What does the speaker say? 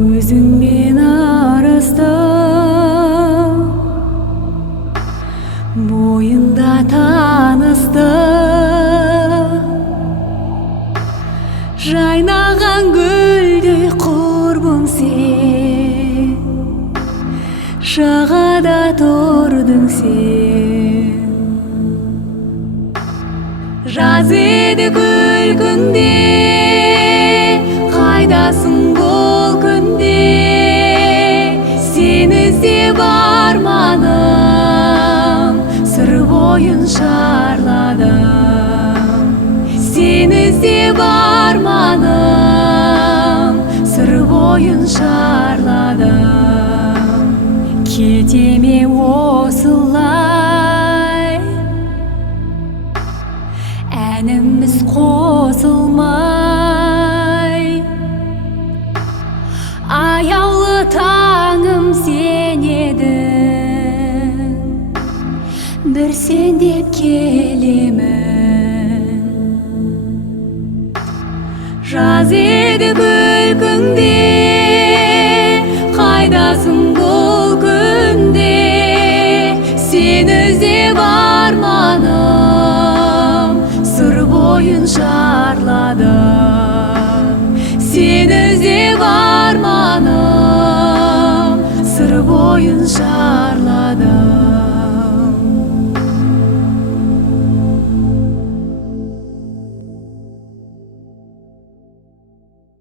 Өзіңмен арыстым, бойында таныстым, жайнаған гүлдей құрбың сен, жағада тұрдың сен. Жаз еді күлкіңде, қайдасың бұл күнде? Сені іздеп арманым, сыр бойын шарладым. Сені іздеп арманым, сыр бойын шарладым. Кете ме осылай, әніміз қосылмай? Аяулы таңым сен едің, бір сен деп келемін. Жаз еді күлкіңде, қайдасың бұл күнде? Сені іздеп арманым, сыр бойын шарладым.